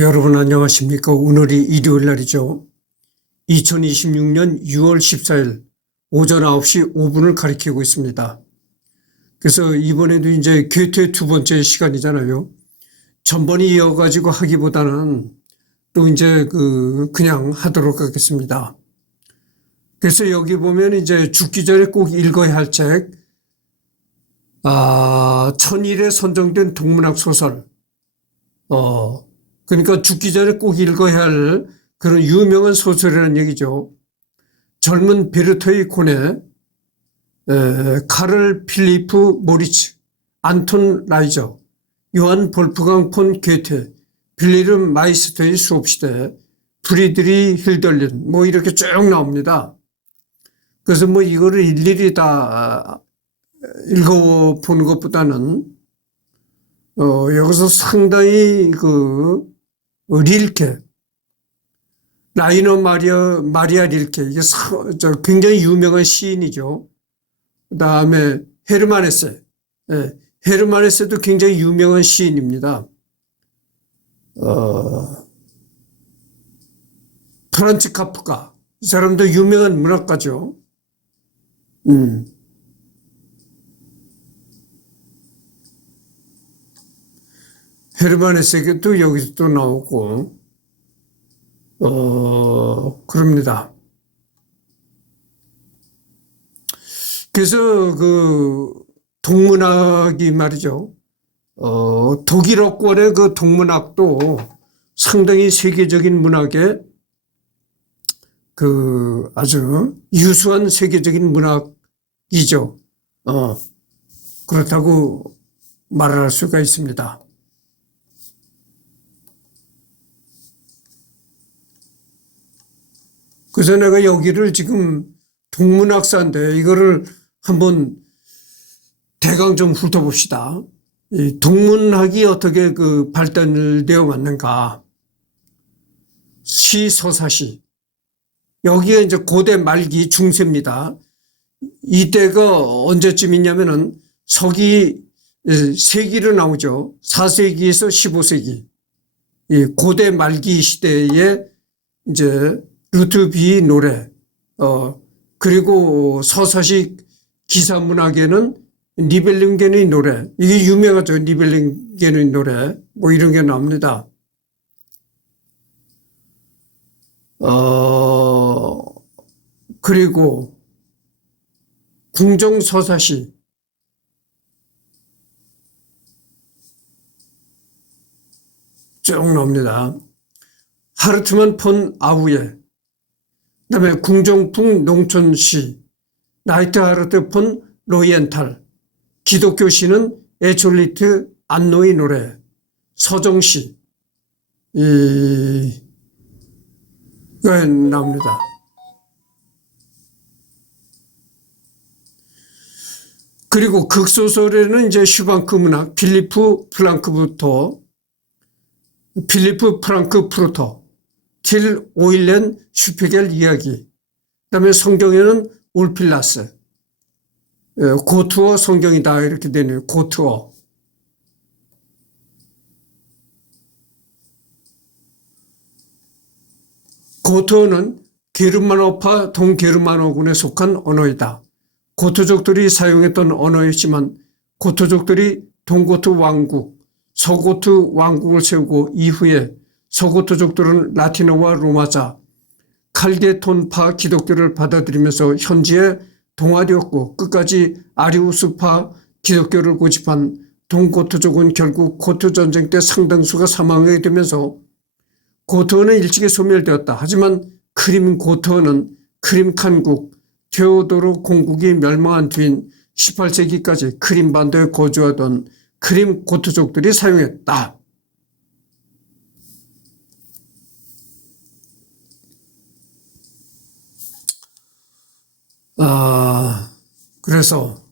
여러분 안녕하십니까? 오늘이 일요일 날이죠. 2026년 6월 14일 오전 9시 5분을 가리키고 있습니다. 그래서 이번에도 이제 괴테 두 번째 시간이잖아요. 전번에 이어가지고 하기보다는 또 이제 그냥 하도록 하겠습니다. 그래서 여기 보면 이제 죽기 전에 꼭 읽어야 할 책, 천일에 선정된 동문학 소설, 그러니까 죽기 전에 꼭 읽어야 할 그런 유명한 소설이라는 얘기죠. 젊은 베르토의 고뇌, 카를 필리프 모리츠, 안톤 라이저, 요한 볼프강 폰 괴테, 빌리름 마이스터의 수업시대, 프리드리 힐덜린, 이렇게 쭉 나옵니다. 그래서 이거를 일일이 다 읽어보는 것보다는, 여기서 상당히 릴케, 라이너 마리아 릴케, 이게 굉장히 유명한 시인이죠. 그 다음에 헤르만 헤세, 헤르만 헤세도 굉장히 유명한 시인입니다. 프란츠 카프카, 이 사람도 유명한 문학가죠. 헤르만 헤세도 여기서 또 나오고, 그럽니다. 그래서 동문학이 말이죠. 독일어권의 동문학도 상당히 세계적인 문학의 아주 유수한 세계적인 문학이죠. 그렇다고 말할 수가 있습니다. 그래서 내가 여기를 지금 동문학사인데 이거를 한번 대강 좀 훑어봅시다. 이 동문학이 어떻게 발달되어 왔는가. 시, 서사시. 여기에 이제 고대 말기 중세입니다. 이때가 언제쯤이냐면은 서기 세기로 나오죠. 4세기에서 15세기. 이 고대 말기 시대에 이제 루트비 노래, 그리고 서사식 기사문학에는 니벨링겐의 노래, 이게 유명하죠. 니벨링겐의 노래, 이런 게 나옵니다. 그리고 궁정서사시, 쭉 나옵니다. 하르트만 폰 아우예, 그다음에 궁정풍 농촌시, 나이트하르트 폰 로이엔탈, 기독교시는 에촐리트 안노의 노래, 서정시, 이가 나옵니다. 그리고 극소설에는 이제 슈방크 문학, 필리프 프랑크 프루터, 틸 오일렌 슈페겔 이야기, 그다음에 성경에는 울필라스, 고투어 성경이다 이렇게 되네요. 고투어. 고투어는 게르만어파 동게르만어군에 속한 언어이다. 고투족들이 사용했던 언어였지만 고투족들이 동고투 왕국, 서고투 왕국을 세우고 이후에 서고투족들은 라틴어와 로마자, 칼데톤파 기독교를 받아들이면서 현지에 동아되었고 끝까지 아리우스파 기독교를 고집한 동고투족은 결국 고투 전쟁 때 상당수가 사망하게 되면서 고투어는 일찍이 소멸되었다. 하지만 크림 고투어는 크림 칸국, 테오도르 공국이 멸망한 뒤인 18세기까지 크림 반도에 거주하던 크림 고투족들이 사용했다. 그래서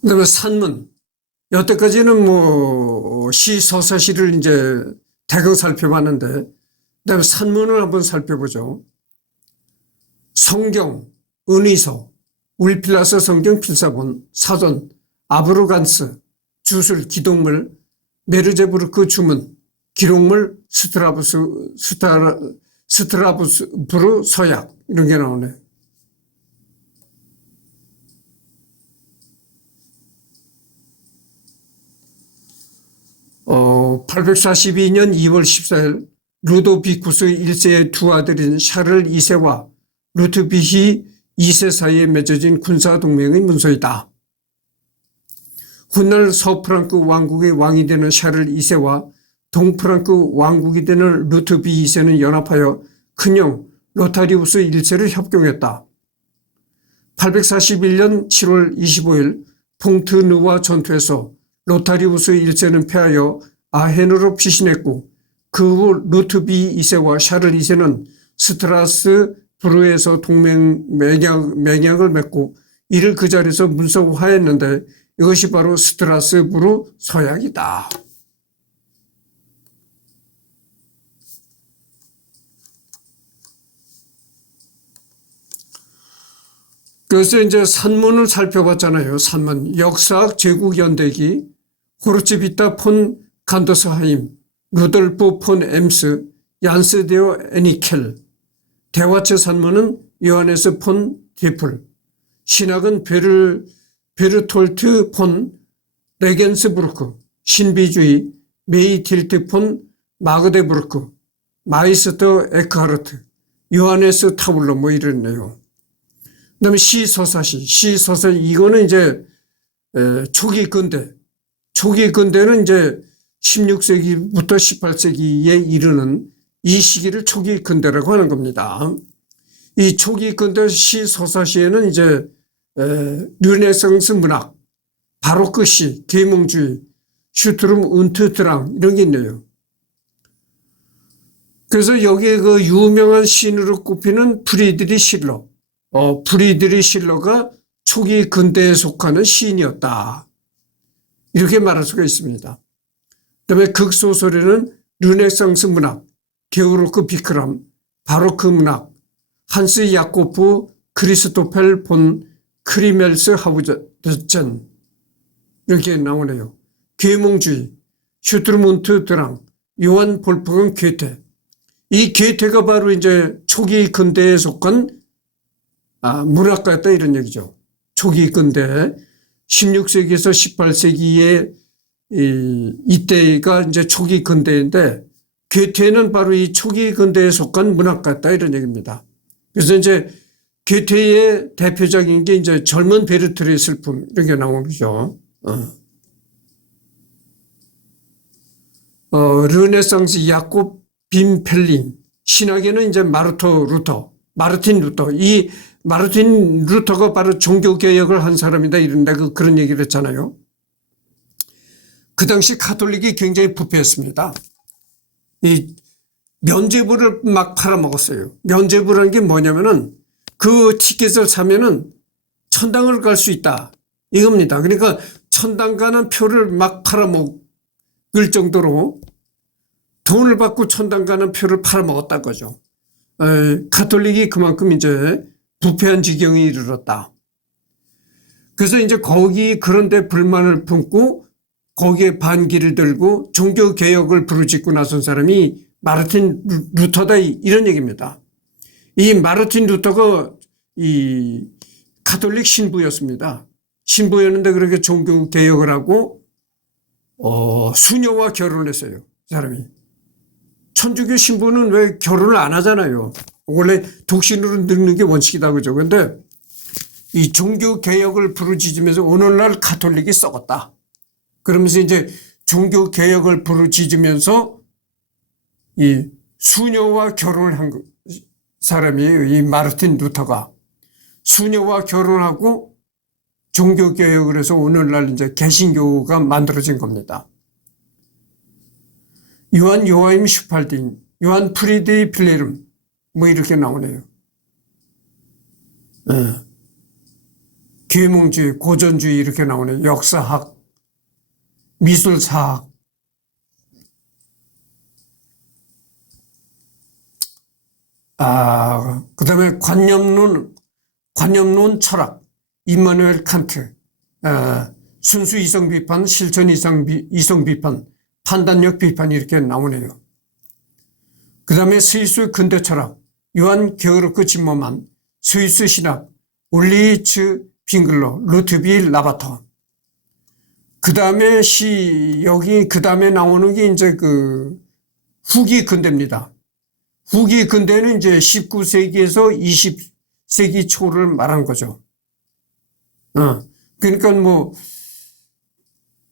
그다음에 산문, 여태까지는 시, 서사시를 이제 대강 살펴봤는데, 그다음에 산문을 한번 살펴보죠. 성경, 은의서, 울필라스 성경 필사본, 사전, 아브로간스, 주술, 기독물, 메르제부르크 주문, 기록물, 스트라부스부르 서약 이런 게 나오네요. 842년 2월 14일 루도비쿠스 1세의 두 아들인 샤를 2세와 루트비히 2세 사이에 맺어진 군사동맹의 문서이다. 훗날 서프랑크 왕국의 왕이 되는 샤를 2세와 동프랑크 왕국이 되는 루트비 2세는 연합하여 큰형 로타리우스 1세를 협경했다. 841년 7월 25일 퐁트느와 전투에서 로타리우스 1세는 패하여 아헨으로 피신했고 그 후 루트비 2세와 샤를 2세는 스트라스부르에서 동맹 맹약을 맺고 이를 그 자리에서 문서화했는데 이것이 바로 스트라스부르 서약이다. 그래서 이제 산문을 살펴봤잖아요. 산문. 역사학 제국 연대기, 호르츠비타 폰 간더스하임, 루돌프 폰 엠스, 얀스데오 애니켈. 대화체 산문은 요하네스 폰 디플. 신학은 베르톨트 폰 레겐스부르크. 신비주의 메이틸트 폰 마그데부르크. 마이스터 에크하르트. 요하네스 타블로 뭐 이런 내용. 그 다음에 시서사 이거는 이제 초기 근대는 이제 16세기부터 18세기에 이르는 이 시기를 초기 근대라고 하는 겁니다. 이 초기 근대 시서사시에는 이제 르네상스 문학, 바로크 시, 계몽주의, 슈트름 운트 드랑 이런 게 있네요. 그래서 여기에 그 유명한 시인으로 꼽히는 프리드리 실러. 프리드리 실러가 초기 근대에 속하는 시인이었다. 이렇게 말할 수가 있습니다. 그다음에 극소설에는 르네상스 문학, 게오르크 비크람, 바로크 문학, 한스 야코프 크리스토펠 본 크리멜스 하우젠 이렇게 나오네요. 계몽주의, 슈트르문트 드랑, 요한 볼프강 괴테. 이 괴테가 바로 이제 초기 근대에 속한 문학가였다 이런 얘기죠. 초기 근대 16세기에서 18세기에 이때가 이제 초기 근대인데 괴테는 바로 이 초기 근대에 속한 문학가였다 이런 얘기입니다. 그래서 이제 괴테의 대표적인 게 이제 젊은 베르트르의 슬픔 이런 게 나오죠. 르네상스 야콥 빔펠린 신학에는 이제 마르틴 루터 이 마르틴 루터가 바로 종교개혁을 한 사람이다 이런데 그런 얘기를 했잖아요. 그 당시 가톨릭이 굉장히 부패했습니다. 이 면죄부를 막 팔아먹었어요. 면죄부라는 게 뭐냐면은 그 티켓을 사면은 천당을 갈 수 있다 이겁니다. 그러니까 천당 가는 표를 막 팔아먹을 정도로 돈을 받고 천당 가는 표를 팔아먹었다는 거죠. 가톨릭이 그만큼 이제 부패한 지경에 이르렀다. 그래서 이제 그런데 불만을 품고 거기에 반기를 들고 종교개혁을 부르짖고 나선 사람이 마르틴 루터다 이런 얘기입니다. 이 마르틴 루터가 이 가톨릭 신부였습니다. 신부였는데 그렇게 종교개혁을 하고 수녀와 결혼을 했어요. 그 사람이. 천주교 신부는 왜 결혼을 안 하잖아요. 원래 독신으로 늙는 게 원칙이다 그죠. 그런데 이 종교개혁을 부르짖으면서 오늘날 가톨릭이 썩었다. 그러면서 이제 종교개혁을 부르짖으면서 이 수녀와 결혼을 한 사람이에요. 이 마르틴 루터가. 수녀와 결혼하고 종교개혁을 해서 오늘날 이제 개신교가 만들어진 겁니다. 요한 요하임 슈팔딘, 요한 프리드리 필레름 뭐 이렇게 나오네요. 계몽주의, 고전주의 이렇게 나오네요. 역사학, 미술사학. 그 다음에 관념론 철학. 임마누엘 칸트, 순수 이성 비판, 실천 이성 비판, 판단력 비판 이렇게 나오네요. 그 다음에 스위스 근대 철학, 요한 게오르크 짐머만, 스위스 신학, 울리히츠 빙글러, 루트비 라바터. 그 다음에 여기 그 다음에 나오는 게 이제 그 후기 근대입니다. 후기 근대는 이제 19세기에서 20세기 초를 말한 거죠. 그러니까 뭐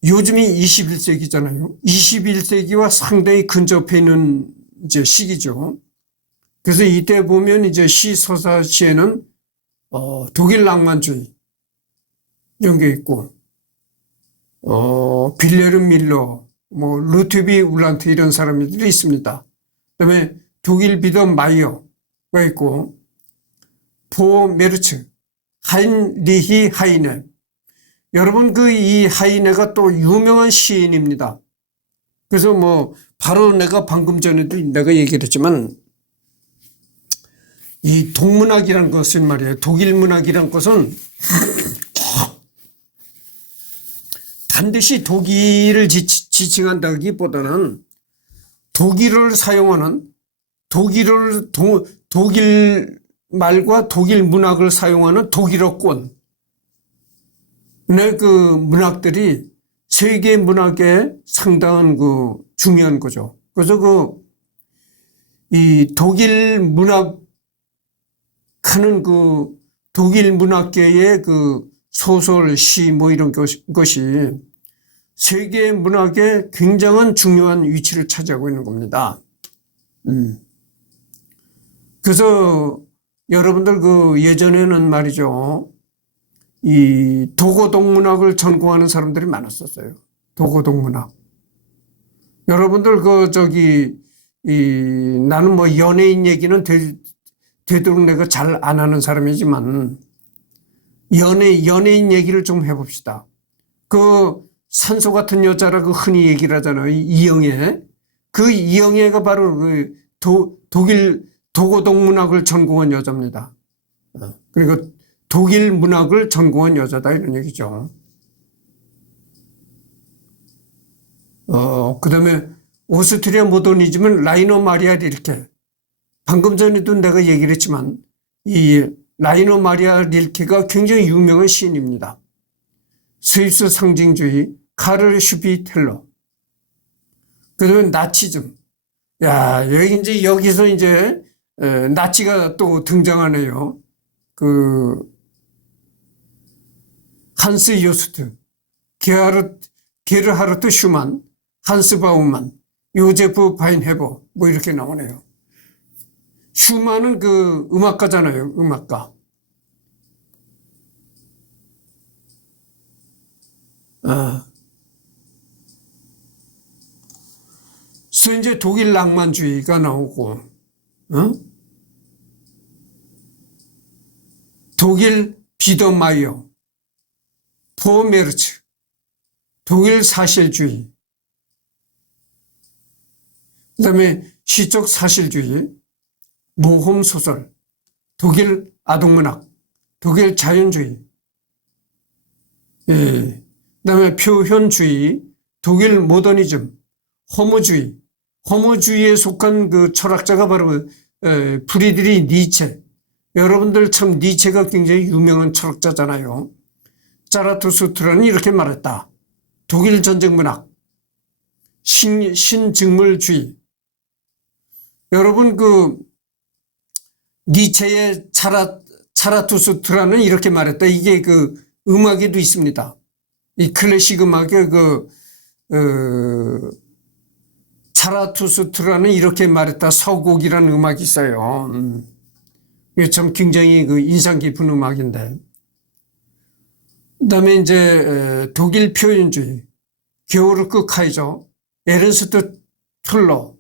요즘이 21세기잖아요. 21세기와 상당히 근접해 있는 이제 시기죠. 그래서 이때 보면 이제 서사시에는 독일 낭만주의 이런 게 있고, 빌레름 밀러, 뭐 루트비 울란트 이런 사람들이 있습니다. 그다음에 독일 비더 마이어가 있고, 포 메르츠, 하인리히 하이네. 여러분 이 하이네가 또 유명한 시인입니다. 그래서 뭐 바로 내가 방금 전에도 내가 얘기를 했지만 이 동문학이란 것은 말이에요. 독일 문학이란 것은 반드시 독일을 지칭한다기보다는 독일어를 사용하는 독일 말과 독일 문학을 사용하는 독일어권 그 문학들이 세계 문학에 상당한 중요한 거죠. 그래서 이 독일 문학 하는 독일 문학계의 소설, 시 뭐 이런 것이 세계 문학에 굉장한 중요한 위치를 차지하고 있는 겁니다. 그래서 여러분들 예전에는 말이죠. 이 도고동문학을 전공하는 사람들이 많았었어요. 도고동문학. 여러분들 나는 뭐 연예인 얘기는 되도록 내가 잘 안 하는 사람이지만 연예인 얘기를 좀 해봅시다. 산소 같은 여자라고 흔히 얘기를 하잖아요. 이영애. 이영애가 바로 독일 도고동문학을 전공한 여자입니다. 그리고 독일 문학을 전공한 여자다 이런 얘기죠. 그 다음에 오스트리아 모더니즘은 라이너 마리아 릴케. 방금 전에도 내가 얘기를 했지만 이 라이너 마리아 릴케가 굉장히 유명한 시인입니다. 스위스 상징주의 카를 슈피텔러. 그 다음에 나치즘. 여기서 이제 나치가 또 등장하네요. 한스 요스트, 게르하르트 슈만, 한스 바우만, 요제프 바인헤버 뭐 이렇게 나오네요. 슈만은 음악가잖아요. 음악가. 그래서 이제 독일 낭만주의가 나오고, 독일 비더마이어, 포 메르츠, 독일 사실주의, 그 다음에 시적 사실주의, 모험소설, 독일 아동문학, 독일 자연주의, 그 다음에 표현주의, 독일 모더니즘, 허무주의에 속한 철학자가 바로 프리드리 니체. 여러분들 참 니체가 굉장히 유명한 철학자잖아요. 자라투스트라는 이렇게 말했다. 독일 전쟁문학, 신직물주의. 여러분 니체의 자라투스트라는 이렇게 말했다. 이게 음악에도 있습니다. 이 클래식 음악에 자라투스트라는 이렇게 말했다. 서곡이라는 음악이 있어요. 이게 참 굉장히 인상 깊은 음악인데. 그 다음에 이제 독일 표현주의, 게오르크 카이저, 에른스트 툴러,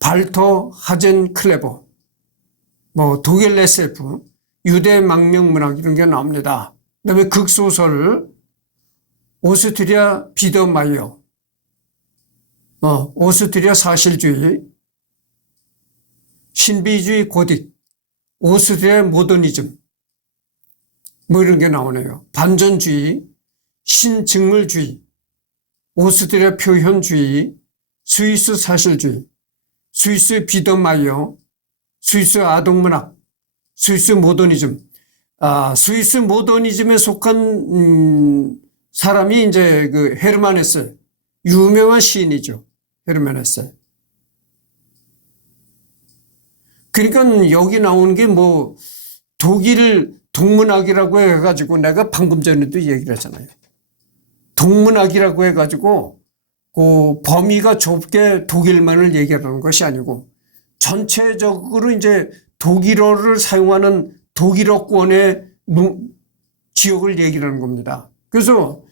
발터 하젠 클레버, 뭐 독일 SF, 유대 망명문학 이런 게 나옵니다. 그 다음에 극소설, 오스트리아 비더마이어, 오스트리아 사실주의, 신비주의 고딕, 오스트리아 모더니즘, 뭐 이런 게 나오네요. 반전주의, 신직물주의, 오스트리아 표현주의, 스위스 사실주의, 스위스 비더마이어, 스위스 아동문학, 스위스 모더니즘. 스위스 모더니즘에 속한 사람이 이제 그 헤르만 헤세, 유명한 시인이죠. 헤르만 헤세. 그러니까 여기 나오는 게 뭐 독일 동문학이라고 해가지고 내가 방금 전에도 얘기를 했잖아요. 동문학이라고 해가지고 그 범위가 좁게 독일만을 얘기하는 것이 아니고 전체적으로 이제 독일어를 사용하는 독일어권의 지역을 얘기하는 겁니다. 그래서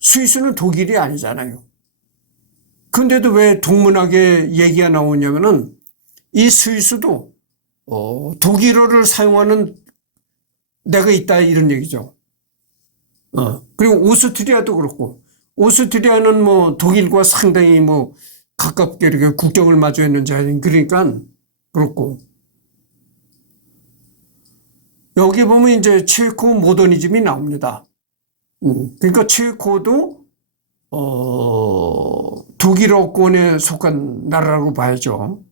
스위스는 독일이 아니잖아요. 근데도 왜 동문학의 얘기가 나오냐면은 이 스위스도 독일어를 사용하는 데가 있다 이런 얘기죠. 그리고 오스트리아도 그렇고 오스트리아는 뭐 독일과 상당히 뭐 가깝게 이렇게 국경을 마주했는지 그러니까 그렇고 여기 보면 이제 체코 모더니즘이 나옵니다. 그러니까 체코도 독일어권에 속한 나라라고 봐야죠.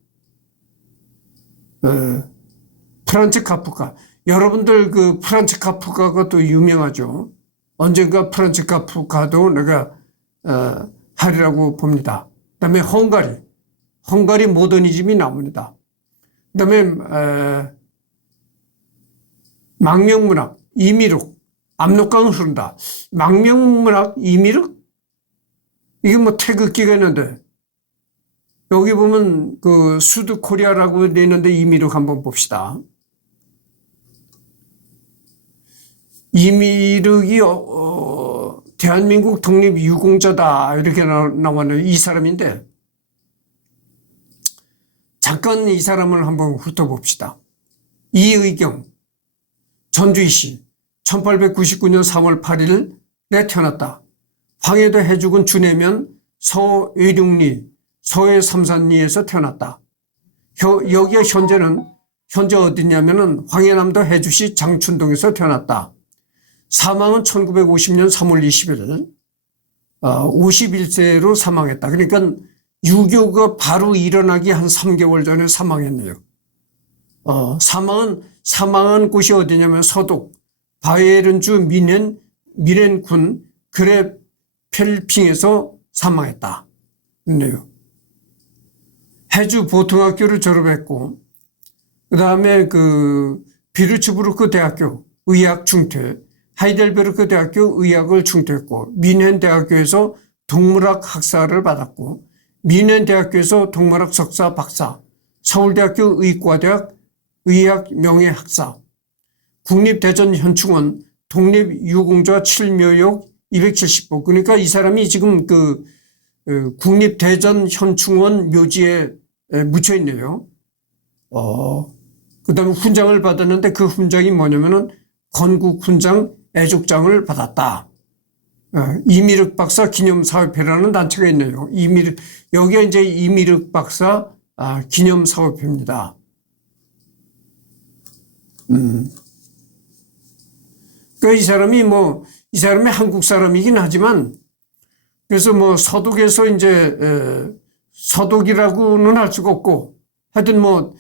프란츠 카프카. 여러분들 그 프란츠 카프카가 또 유명하죠. 언젠가 프란츠 카프카도 내가 하리라고 봅니다. 그다음에 헝가리 모더니즘이 나옵니다. 그다음에 망명문학, 이미륵, 압록강을 흐른다. 망명문학, 이미륵? 이게 뭐 태극기가 있는데 여기 보면 그 수드 코리아라고 되어 있는데 이미륵 한번 봅시다. 이미륵이 대한민국 독립 유공자다 이렇게 나왔네요. 이 사람인데 잠깐 이 사람을 한번 훑어봅시다. 이의경 전주이시 1899년 3월 8일에 태어났다. 황해도 해죽은 주내면 서외륙리 서해 삼산리에서 태어났다. 여기가 현재 어디냐면은 황해남도 해주시 장춘동에서 태어났다. 사망은 1950년 3월 20일 51세로 사망했다. 그러니까 유교가 바로 일어나기 한 3개월 전에 사망했네요. 사망한 곳이 어디냐면 서독 바이에른주 미넨군 그레펠핑에서 사망했다. 그래요. 해주 보통학교를 졸업했고 그 다음에 그 비르츠부르크 대학교 의학 중퇴, 하이델베르크 대학교 의학을 중퇴했고 뮌헨 대학교에서 동물학 학사를 받았고 뮌헨 대학교에서 동물학 석사 박사, 서울대학교 의과대학 의학 명예학사, 국립대전현충원 독립유공자 7묘역 270호. 그러니까 이 사람이 지금 그 국립대전현충원 묘지에 묻혀 있네요. 그 다음에 훈장을 받았는데 그 훈장이 뭐냐면은 건국훈장 애족장을 받았다. 이미륵 박사 기념사업회라는 단체가 있네요. 여기가 이제 이미륵 박사 기념사업회입니다. 그러니까 이 사람이 한국 사람이긴 하지만 그래서 뭐 서독에서 이제 서독이라고는 할 수가 없고 하여튼 뭐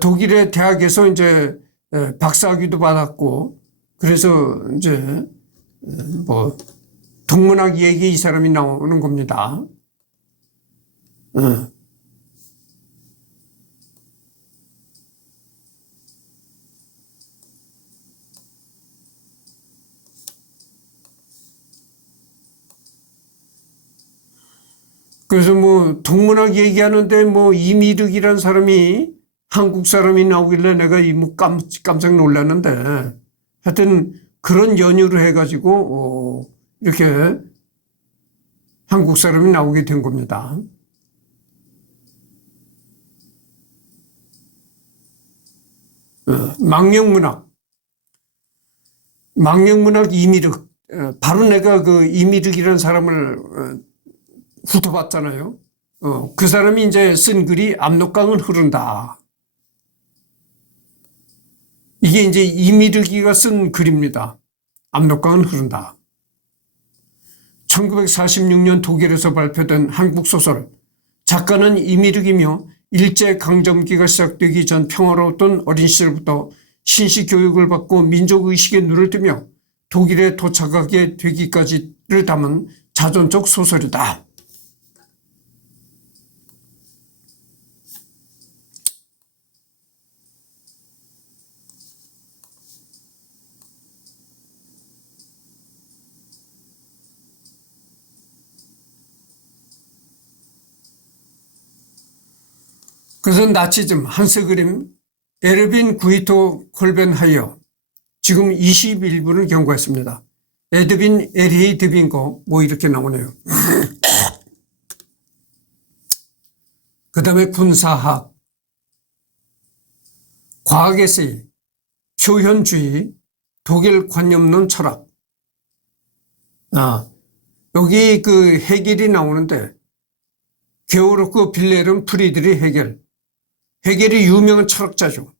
독일의 대학에서 이제 박사학위도 받았고 그래서 이제 뭐 동문학 얘기 이 사람이 나오는 겁니다. 그래서 뭐 동문학 얘기하는데 뭐 이미륵이라는 사람이 한국 사람이 나오길래 내가 뭐 깜짝 놀랐는데 하여튼 그런 연유를 해가지고 이렇게 한국 사람이 나오게 된 겁니다. 망명문학 이미륵. 바로 내가 그 이미륵이라는 사람을 훑어봤잖아요. 그 사람이 이제 쓴 글이 압록강은 흐른다. 이게 이제 이미르기가 쓴 글입니다. 압록강은 흐른다. 1946년 독일에서 발표된 한국 소설. 작가는 이미르기며 일제강점기가 시작되기 전 평화로웠던 어린 시절부터 신시 교육을 받고 민족의식에 눈을 뜨며 독일에 도착하게 되기까지를 담은 자전적 소설이다. 그래서 나치즘, 한스 그림, 에르빈 구이토 콜벤하이어 지금 21분을 경고했습니다. 에드빈 에리 드빈고 뭐 이렇게 나오네요. 그 다음에 군사학, 과학 에세이, 표현주의, 독일 관념론 철학. 여기 그 헤겔이 나오는데 게오르크 빌레름 프리드리 헤겔. 헤겔이 유명한 철학자죠.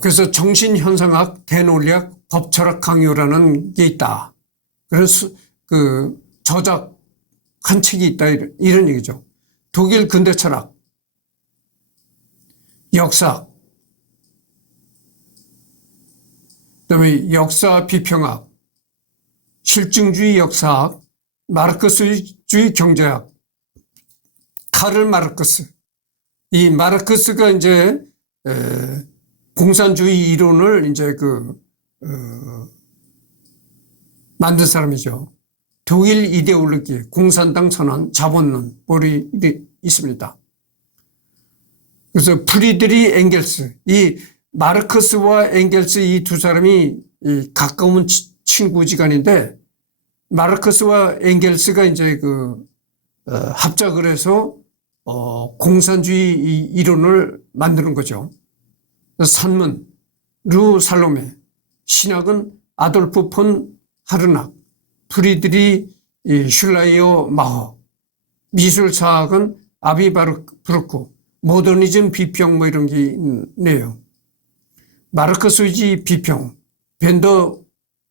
그래서 정신현상학, 대논리학, 법철학 강요라는 게 있다. 그래서 그 저작한 책이 있다. 이런 얘기죠. 독일 근대철학, 역사, 그다음에 역사 비평학, 실증주의 역사학, 마르크스주의 경제학, 카를 마르크스. 이 마르크스가 이제 공산주의 이론을 이제 만든 사람이죠. 독일 이데올로기, 공산당 선언, 자본론, 뭘 있습니다. 그래서 프리드리 엥겔스, 이 마르크스와 엥겔스 이 두 사람이 가까운 친구지간인데, 마르크스와 엥겔스가 이제 합작을 해서 공산주의 이론을 만드는 거죠. 산문, 루 살로메, 신학은 아돌프 폰 하르낙, 프리드리 슐라이어 마허, 미술사학은 아비 브루크, 모더니즘 비평 뭐 이런 게 있네요. 마르크스주의 비평,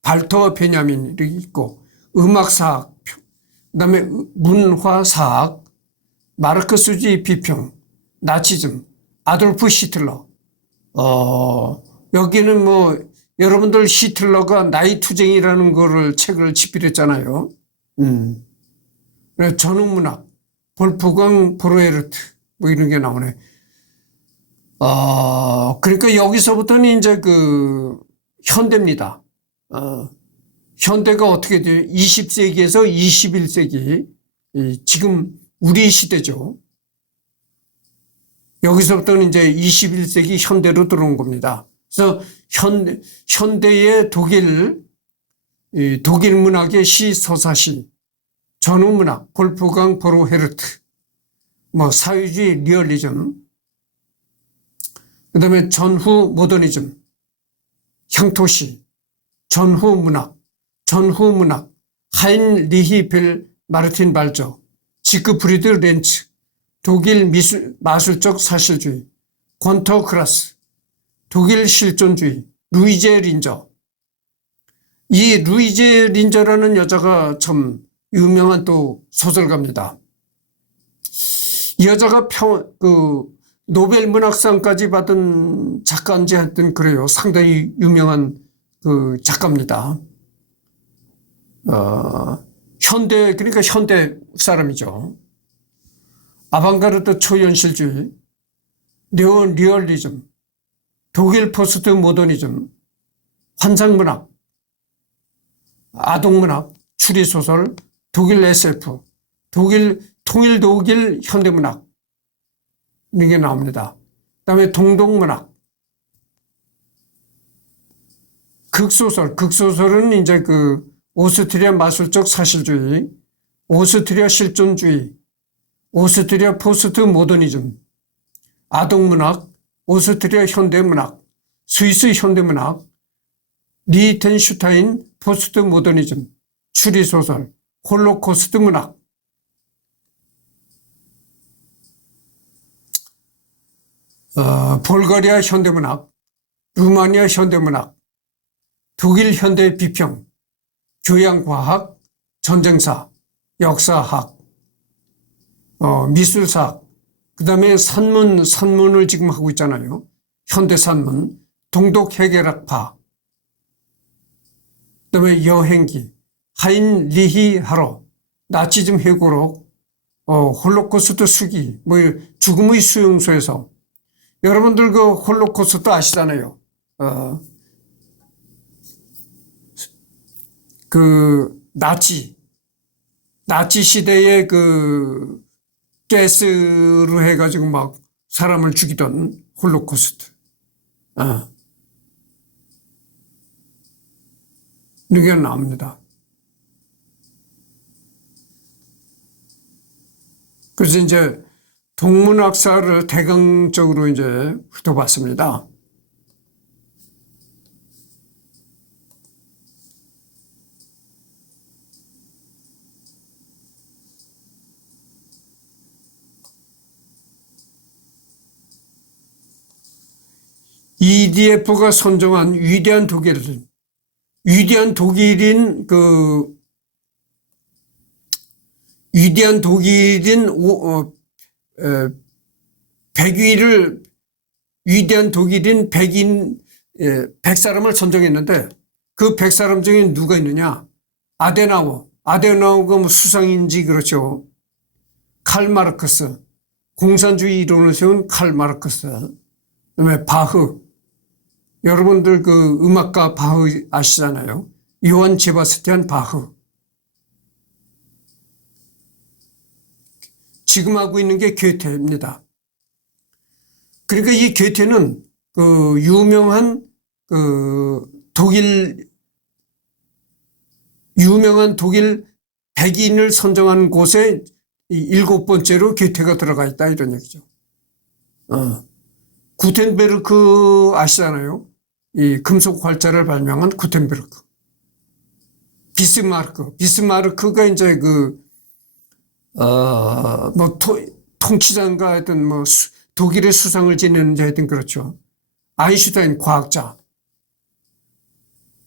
발터 베냐민 이렇게 있고, 음악사학, 그다음에 문화사학, 마르크스주의 비평, 나치즘, 아돌프 히틀러. 여기는 뭐 여러분들 히틀러가 나이투쟁이라는 거를 책을 집필했잖아요. 전후문학, 볼프강 브로헤르트 뭐 이런 게 나오네. 그러니까 여기서부터는 이제 현대입니다. 현대가 어떻게 돼요? 20세기에서 21세기, 지금 우리 시대죠. 여기서부터는 이제 21세기 현대로 들어온 겁니다. 그래서 현대의 독일 문학의 시, 서사시, 전후문학, 볼프강 브로헤르트, 뭐 사회주의 리얼리즘, 그 다음에 전후 모더니즘, 향토시, 전후문학, 하인리히 벨 마르틴 발저, 지크프리드 렌츠, 독일 마술적 사실주의, 권터 크라스, 독일 실존주의, 루이제 린저. 이 루이제 린저라는 여자가 참 유명한 또 소설가입니다. 이 여자가 노벨 문학상까지 받은 작가인지 하여튼 그래요. 상당히 유명한 작가입니다. 그러니까 현대 사람이죠. 아방가르드 초현실주의, 리얼리즘, 독일 포스트 모더니즘, 환상문학, 아동문학, 추리소설, 독일 SF, 통일 독일 현대문학, 이런 게 나옵니다. 그 다음에 동독문학, 극소설은 이제 오스트리아 마술적 사실주의, 오스트리아 실존주의, 오스트리아 포스트 모더니즘, 아동문학, 오스트리아 현대문학, 스위스 현대문학, 리텐슈타인 포스트 모더니즘, 추리소설, 홀로코스트 문학. 볼가리아 현대문학, 루마니아 현대문학, 독일 현대 비평, 교양과학, 전쟁사, 역사학, 미술사학, 그 다음에 산문을 지금 하고 있잖아요. 현대산문, 동독해결학파, 그 다음에 여행기, 하인리히 하러, 나치즘 회고록, 홀로코스트 수기, 뭐 죽음의 수용소에서 여러분들 그 홀로코스트 아시잖아요. 그 나치 시대에 그 가스로 해가지고 막 사람을 죽이던 홀로코스트. 이게 나옵니다. 그래서 이제 동문학사를 대강적으로 이제 훑어봤습니다. EDF가 선정한 위대한 독일인 위대한 독일인 100위를 위대한 독일인 100사람을 선정했는데 그 100사람 중에 누가 있느냐? 아데나우가 뭐 수상인지 그렇죠. 칼 마르크스, 공산주의 이론을 세운 칼 마르크스, 그다음에 바흐, 여러분들 그 음악가 바흐 아시잖아요. 요한 제바스티안 바흐. 지금 하고 있는 게 괴테입니다. 그러니까 이 괴테는 그 유명한 독일 백인을 선정한 곳에 7번째로 괴테가 들어가 있다 이런 얘기죠. 구텐베르크 아시잖아요. 이 금속 활자를 발명한 구텐베르크. 비스마르크가 이제 통치자인가 하여튼 독일의 수상을 지내는지 하여튼 그렇죠. 아인슈타인 과학자.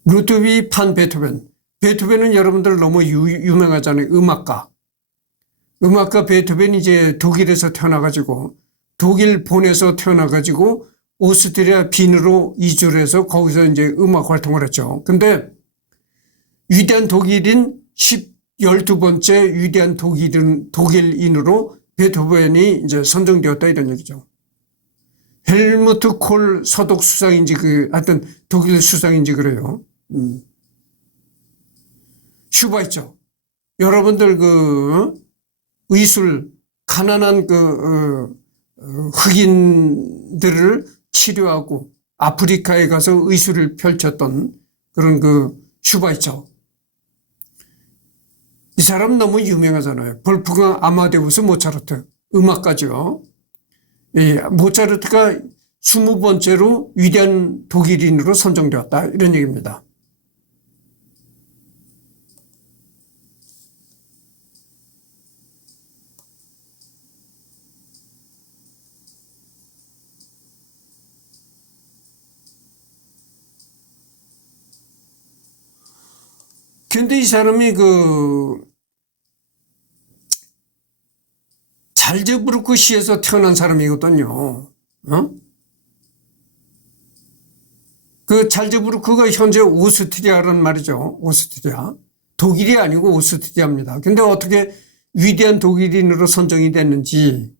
루드비 판 베토벤은 여러분들 너무 유명하잖아요. 음악가 베토벤이 이제 독일에서 태어나가지고 독일 본에서 태어나가지고 오스트리아 빈으로 이주를 해서 거기서 이제 음악 활동을 했죠. 근데 위대한 독일인 12번째 위대한 독일인으로 베토벤이 이제 선정되었다 이런 얘기죠. 헬무트 콜 서독 수상인지 하여튼 독일 수상인지 그래요. 슈바이처. 여러분들 의술 가난한 흑인들을 치료하고 아프리카에 가서 의술을 펼쳤던 그런 슈바이처. 이 사람 너무 유명하잖아요. 볼프강 아마데우스 모차르트. 음악가죠. 모차르트가 20번째로 위대한 독일인으로 선정되었다. 이런 얘기입니다. 근데 이 사람이 잘제부르크 시에서 태어난 사람이거든요. 그 잘제부르크가 현재 오스트리아란 말이죠. 오스트리아. 독일이 아니고 오스트리아입니다. 근데 어떻게 위대한 독일인으로 선정이 됐는지,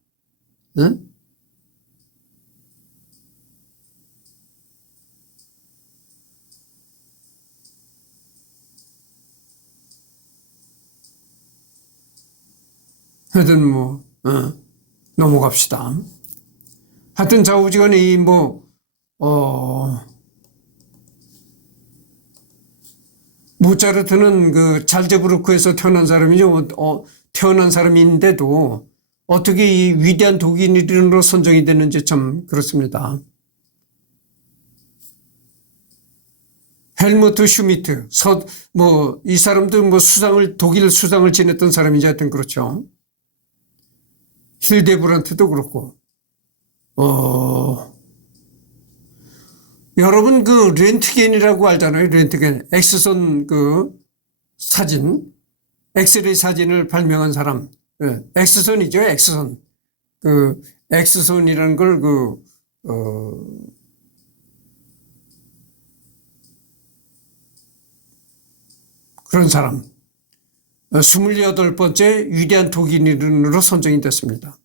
하여튼 넘어갑시다. 하여튼 좌우지간에 모차르트는 잘제부르크에서 태어난 사람이죠. 태어난 사람인데도 어떻게 이 위대한 독일인으로 선정이 됐는지 참 그렇습니다. 헬무트 슈미트, 이 사람도 독일 수상을 지냈던 사람이지 하여튼 그렇죠. 힐데브란트도 그렇고, 여러분 그 렌트겐이라고 알잖아요. 렌트겐. 엑스선 그 사진, 엑스레이 사진을 발명한 사람. 예, 엑스선이죠. 엑스선. 그 엑스선이라는 걸 그런 사람. 28번째 위대한 독일인으로 선정이 됐습니다.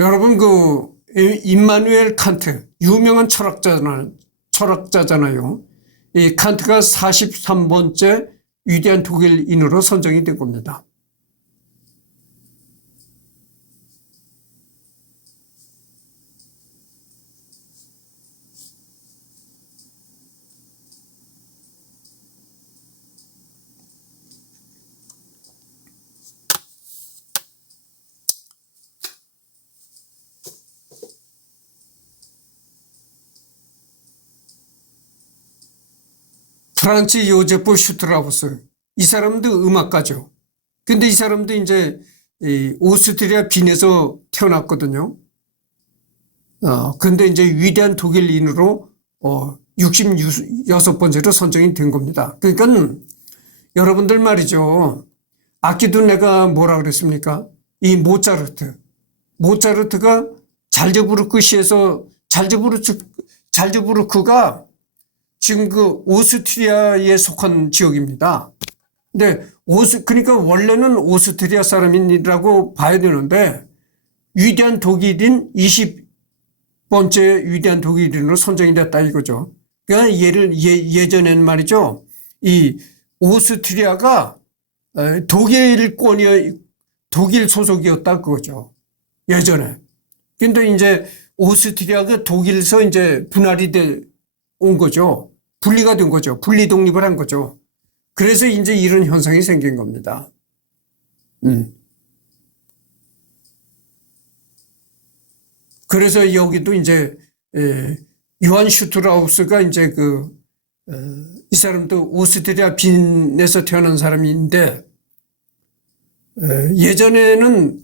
여러분 그 임마누엘 칸트 유명한 철학자잖아요. 이 칸트가 43번째 위대한 독일인으로 선정이 된 겁니다. 프란츠 요제프 슈트라우스. 이 사람도 음악가죠. 근데 이 사람도 이제 오스트리아 빈에서 태어났거든요. 근데 이제 위대한 독일인으로 66번째로 선정이 된 겁니다. 그러니까 여러분들 말이죠. 악기도 내가 뭐라 그랬습니까? 이 모차르트가 잘즈부르크 시에서 잘즈부르크가 지금 그 오스트리아에 속한 지역입니다. 근데 그러니까 원래는 오스트리아 사람이라고 봐야 되는데 위대한 독일인 20번째 위대한 독일인으로 선정이 됐다 이거죠. 그러니까 예전에는 말이죠. 이 오스트리아가 독일 소속이었다 그거죠. 예전에. 근데 이제 오스트리아가 독일에서 이제 분할이 온 거죠. 분리가 된 거죠. 분리 독립을 한 거죠. 그래서 이제 이런 현상이 생긴 겁니다. 그래서 여기도 이제 요한 슈트라우스가 이제 이 사람도 오스트리아 빈에서 태어난 사람인데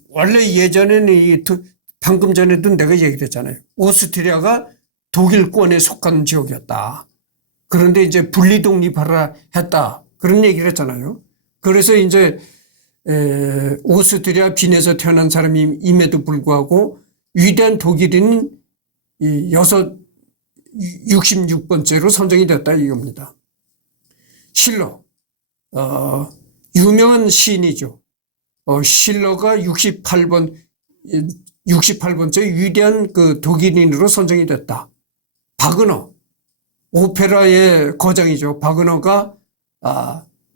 원래 예전에는 방금 전에도 내가 얘기를 했잖아요. 오스트리아가 독일권에 속한 지역이었다. 그런데 이제 분리 독립하라 했다. 그런 얘기를 했잖아요. 그래서 이제 오스트리아 빈에서 태어난 사람임에도 불구하고 위대한 독일인 66번째로 선정이 됐다 이겁니다. 실러, 유명한 시인이죠. 실러가 68번째 위대한 그 독일인으로 선정이 됐다. 바그너, 오페라의 거장이죠. 바그너가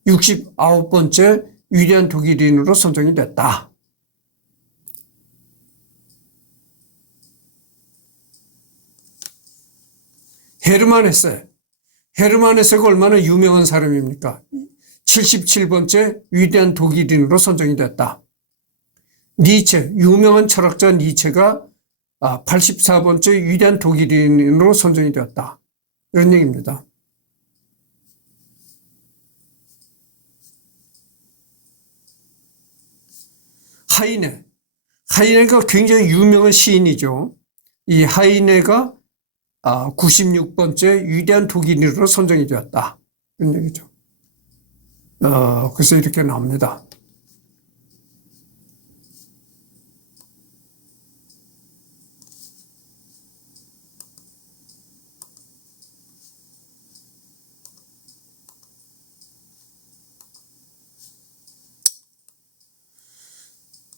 69번째 위대한 독일인으로 선정이 됐다. 헤르만 헤세가 얼마나 유명한 사람입니까? 77번째 위대한 독일인으로 선정이 됐다. 유명한 철학자 니체가 84번째 위대한 독일인으로 선정이 되었다. 이런 얘기입니다. 하이네가 굉장히 유명한 시인이죠. 이 하이네가 96번째 위대한 독일인으로 선정이 되었다. 이런 얘기죠. 그래서 이렇게 나옵니다.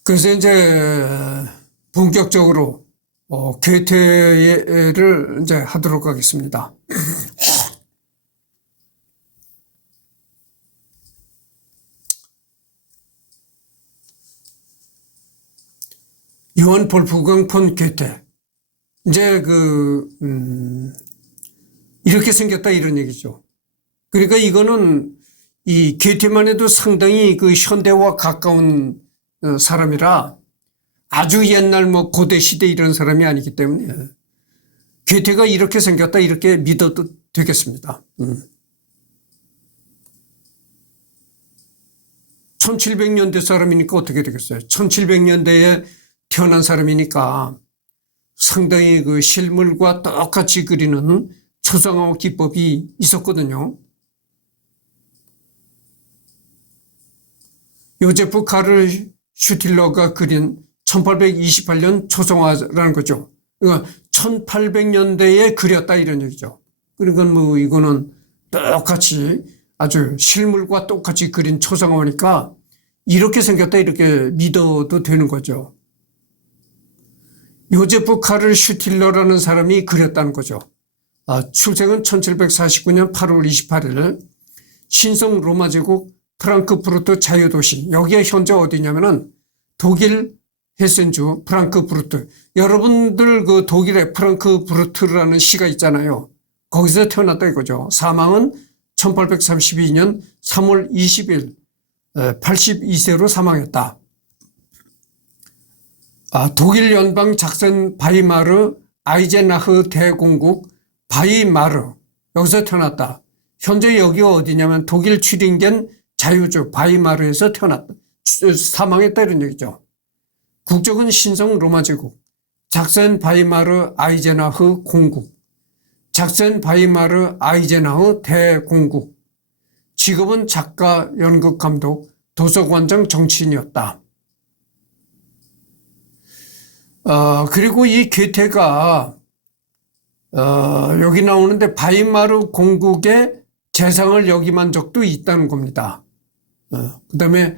그래서 이제 본격적으로 괴테를 이제 하도록 하겠습니다. 요한 볼프강 폰 괴테. 이제 이렇게 생겼다 이런 얘기죠. 그러니까 이거는 이 괴테만 해도 상당히 그 현대와 가까운 사람이라 아주 옛날 고대 시대 이런 사람이 아니기 때문에 괴테가 이렇게 생겼다 이렇게 믿어도 되겠습니다. 1700년대 사람이니까 어떻게 되겠어요? 1700년대에 태어난 사람이니까 상당히 그 실물과 똑같이 그리는 초상화 기법이 있었거든요. 요제프 카를 슈틸러가 그린 1828년 초상화라는 거죠. 그러니까 1800년대에 그렸다 이런 얘기죠. 그러니까 뭐 이거는 똑같이 아주 실물과 똑같이 그린 초상화니까 이렇게 생겼다 이렇게 믿어도 되는 거죠. 요제프 카를 슈틸러라는 사람이 그렸다는 거죠. 출생은 1749년 8월 28일 신성 로마 제국 프랑크푸르트 자유도시. 여기에 현재 어디냐면은 독일 헤센주 프랑크푸르트. 여러분들 그 독일의 프랑크푸르트라는 시가 있잖아요. 거기서 태어났다 이거죠. 사망은 1832년 3월 20일 82세로 사망했다. 독일 연방 작센 바이마르 아이젠하흐 대공국 바이마르 여기서 태어났다. 현재 여기가 어디냐면 독일 튜링겐 자유주 바이마르에서 태어났다. 사망했다 이런 얘기죠. 국적은 신성 로마 제국 작센 바이마르 아이젠하흐 공국 작센 바이마르 아이젠하흐 대공국 직업은 작가, 연극 감독, 도서관장, 정치인이었다. 그리고 이 괴테가 여기 나오는데 바이마르 공국의 재상을 역임한 적도 있다는 겁니다. 그 다음에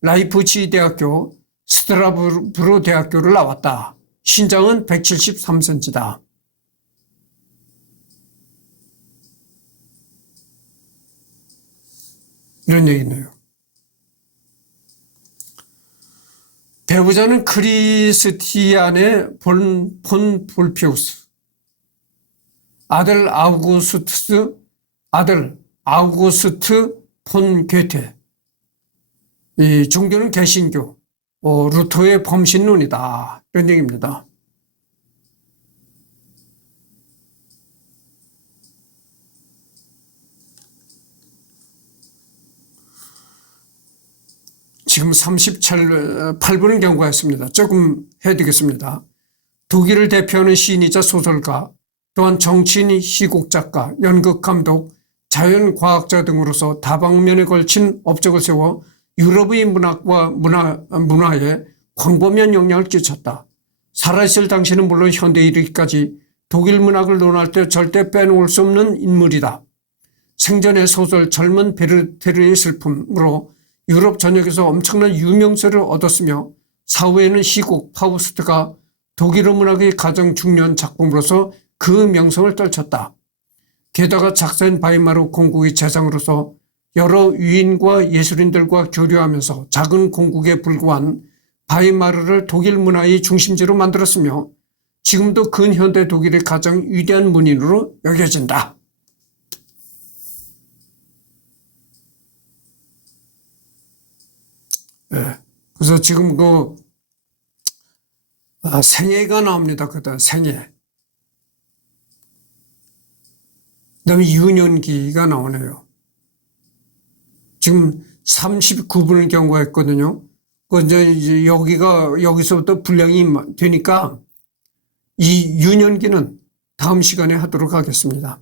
라이프치 대학교, 스트라스부르 대학교를 나왔다. 신장은 173cm다. 이런 얘기네요. 배우자는 크리스티안의 폰 볼피우스, 아들 아우구스트 폰 괴테. 이 종교는 개신교, 루터의 범신론이다. 이런 얘기입니다. 지금 38분을 경과했습니다. 조금 해드리겠습니다. 독일을 대표하는 시인이자 소설가, 또한 정치인, 시곡작가, 연극감독, 자연과학자 등으로서 다방면에 걸친 업적을 세워 유럽의 문학과 문화에 광범위한 영향을 끼쳤다. 살아있을 당시는 물론 현대에 이르기까지 독일 문학을 논할 때 절대 빼놓을 수 없는 인물이다. 생전의 소설 젊은 베르테르의 슬픔으로 유럽 전역에서 엄청난 유명세를 얻었으며 사후에는 시곡 파우스트가 독일어 문학의 가장 중요한 작품으로서 그 명성을 떨쳤다. 게다가 작센 바이마르 공국의 재상으로서 여러 위인과 예술인들과 교류하면서 작은 공국에 불과한 바이마르를 독일 문화의 중심지로 만들었으며 지금도 근현대 독일의 가장 위대한 문인으로 여겨진다. 네. 그래서 지금 생애가 나옵니다. 그다 생애. 그다음에 유년기가 나오네요. 지금 39분을 경과했거든요. 이제 여기서부터 분량이 되니까 이 유년기는 다음 시간에 하도록 하겠습니다.